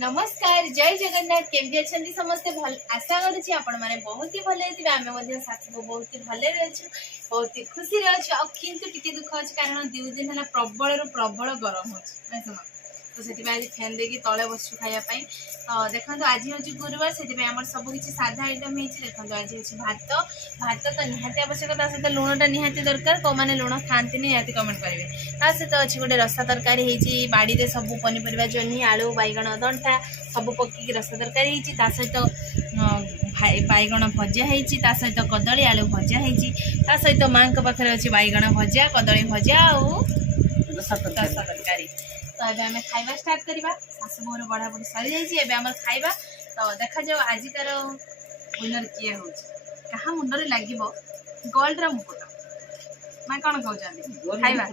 नमस्कार जय जगन्नाथ केमती अच्छा समस्ते भल आशा करुच्ची आपण मैंने बहुत ही भले आम साथी को बहुत ही भले अच्छे बहुत ही खुशी अच्छे किंतु टिके दुख अच्छे कारण 2 दिन है प्रबल रु प्रबल गरम हो तो से आज फैन देकी तले बसु खायापी तो देखो आज हूँ गुरुवार से सब किसी साधा आइटम हो देखो आज हूँ भात भात तो निहाती आवश्यक सहित लुणटा निहाती दरकार कौ मैंने लुण खाती निहाती कमेंट करेंगे सहित अच्छी गोटे रसा तरकारी होती बाड़ी में सब पनीपरिया जह्नी आलू बैगण दंटा सब पकईकि रसा तरकारी होती सहित बैगण भजा होती सहित कदली आलू भजा होती सहित माँ पाखे अच्छी बैगण भजा कदली भजा और रसा तरकारी तो ये आम खाଇବା स्टार्ट करवा शाशु मोर बढ़ा बढ़ी सरी जाइए खाଇବା तो देखा जाओ आजिकार विनर किए हो क्या मुंडे लगे गोल्ड मुकुट मैं कौन कहते खाଇବା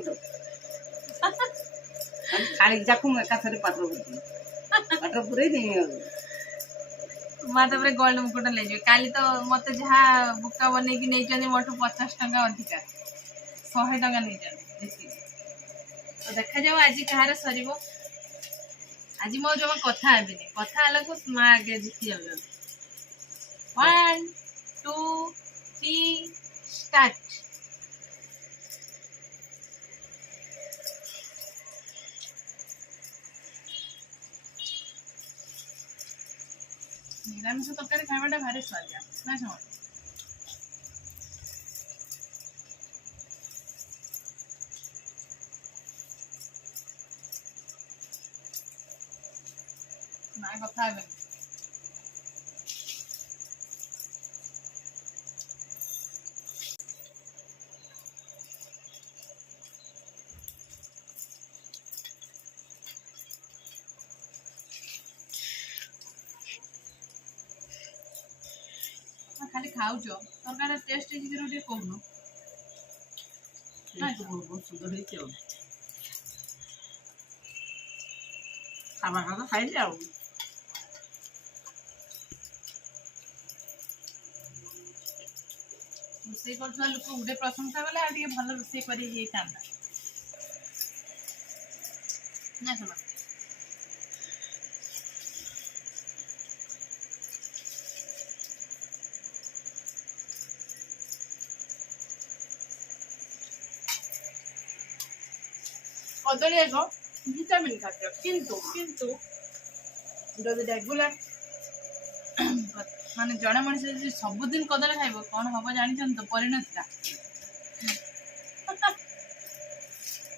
माँ तपर गोल्ड मुकुट ले काली तो मत जहाँ बुका बनई नहीं मोटू 50 टंका अधिका 100 टंका नहीं तो देखा जाओ आज कहार सर आज मो जमा कथा को माँ आगे जीती जाऊ 1 2 3 स्टार्ट निरामिष तरकारी खावाटा भारी स्वादिया ना समझ ना कथा खाली खाऊच तरकार टेस्ट कहून बहुत सुंदर खावा खावा खाइले आ रोसे कर लोक गोटे प्रशंसा कले आगे भल रोसे कर कदली एक ভিটামিন খাদ্য কিন্তু কিন্তু যদি রেগুলার মানে জনে মଣିষ যদি सबुदिन कदली खाइब कौन हम जानी तो परिणतिटा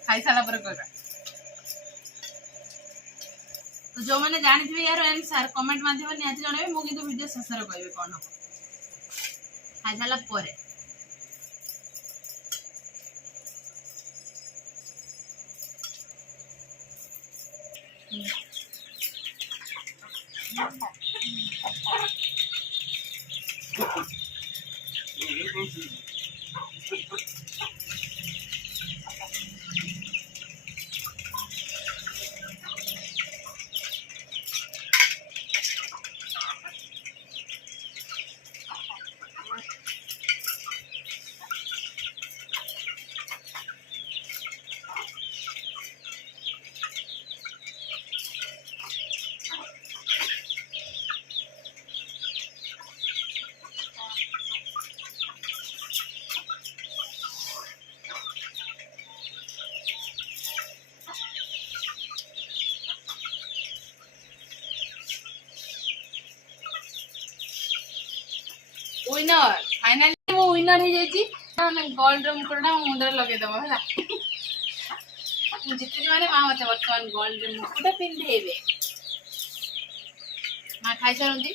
खाई सारा पर कहना तो जो मैंने जानी थे यार आंसर कमेंट माध्यम निहाती जनइबे मु किंतु वीडियो शेष रे कहबे कौन हम खाई सारा पर विनर फाइनली मो विनर हो जाई गोल्ड मुकुटा मो मुंडे लगे दब है जीती माने माँ मत बर्तमान गोल्ड मुकुटा पिंधेबे माँ खाई सारती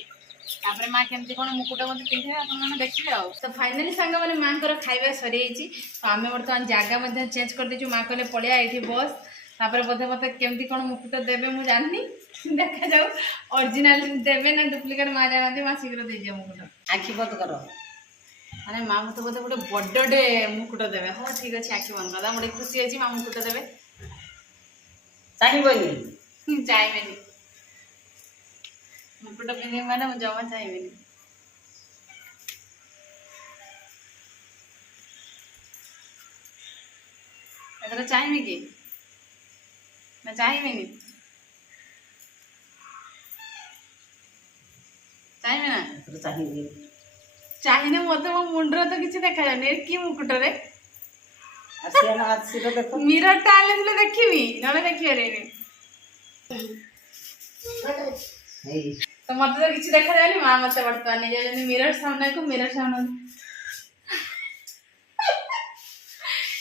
माँ केमती कौन मुकुट मत पिंधे आप देखिए आ तो फाइनाली सांग मैंने माँ को खाଇବା सरी तो आम बर्तमान जगह चेंज कर दीचु माँ कहले पलिया ये बस तापर बोधे मत केमती कौन मुकुट देवे मुझे जाननी देखा जाऊ ओरिजिनल देवे ना डुप्लिकेट माँ जानते माँ शीघ्र दे दिया मुकुट आखि बंद कर अरे माँ मत बोधे गोटे बड़े मुकुट देवे हाँ ठीक अच्छे आखि बंद कर मुझे खुशी अच्छी माँ मुकुट देवे चाहिए चाहिए मुकुट पिंधे मैंने मुझे जमा चाहिए चाहिए कि ना चाहिए ଚାହିଁବେ ନା ଚାହିଁବି ଚାହିଁଲେ ମତେ ମୋ ମୁଣ୍ଡରେ ତ କିଛି ଦେଖାଯାଉନି କି ମୁକୁଟରେ ଦେଖ ମିରର ଟା ଆଣିଲେ ଦେଖିବି ନହେଲେ ଦେଖିପାରିବିନି ତ ମତେ ତ କିଛି ଦେଖାଯାଉନି ମା ମତେ ବର୍ତ୍ତମାନ ନେଇଯାଉଛନ୍ତି ମିରର ସାମ୍ନାକୁ ମିରର ସାମ୍ନାକୁ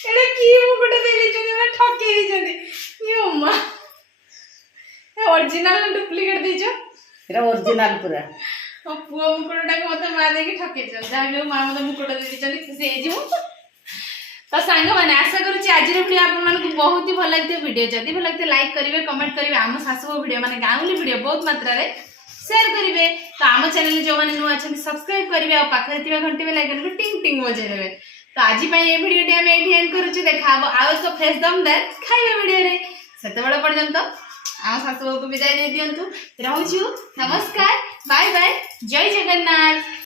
ଏଇଟା କି ମୁକୁଟ ଦେଇଛନ୍ତି ମାନେ ଠକେଇ ଦେଇଛନ୍ତି ଇଏ ମା ଅରିଜିନାଲ ନା ଡୁପ୍ଲିକେଟ ଦେଇଛ ଏଟା ଅରିଜିନାଲ ପୁରା ମୋ ପୁଅ ମୁକୁଟଟାକୁ ମତେ ମା ଦେଇକି ଠକେଇଛନ୍ତି ଯାହା ବି ମା ମତେ ମୁକୁଟ ଦେଇଛନ୍ତି ଖୁସି ହେଇଯିବ तो सांग मैंने आशा करुच्ची आज भिडियो आपको बहुत ही भल लगे वीडियो जदि भल लगे लाइक करेंगे कमेंट करेंगे आम सासू वीडियो माने गाँवली वीडियो बहुत मात्रा रे शेयर करेंगे तो आम चैनल जो मैंने नुआ अच्छा सब्सक्राइब करेंगे और पाखे घंटी में लाइक को टिंग टिंग बजाई देवे तो आज ये वीडियो आम ये एंड करुच्ची देखा आउ एक फ्रेश दमदार खाइबा वीडियो रे सेते पर्यंत आम सासू को विदाय दे दिंतु रहूछु नमस्कार बाय बाय जय जगन्नाथ।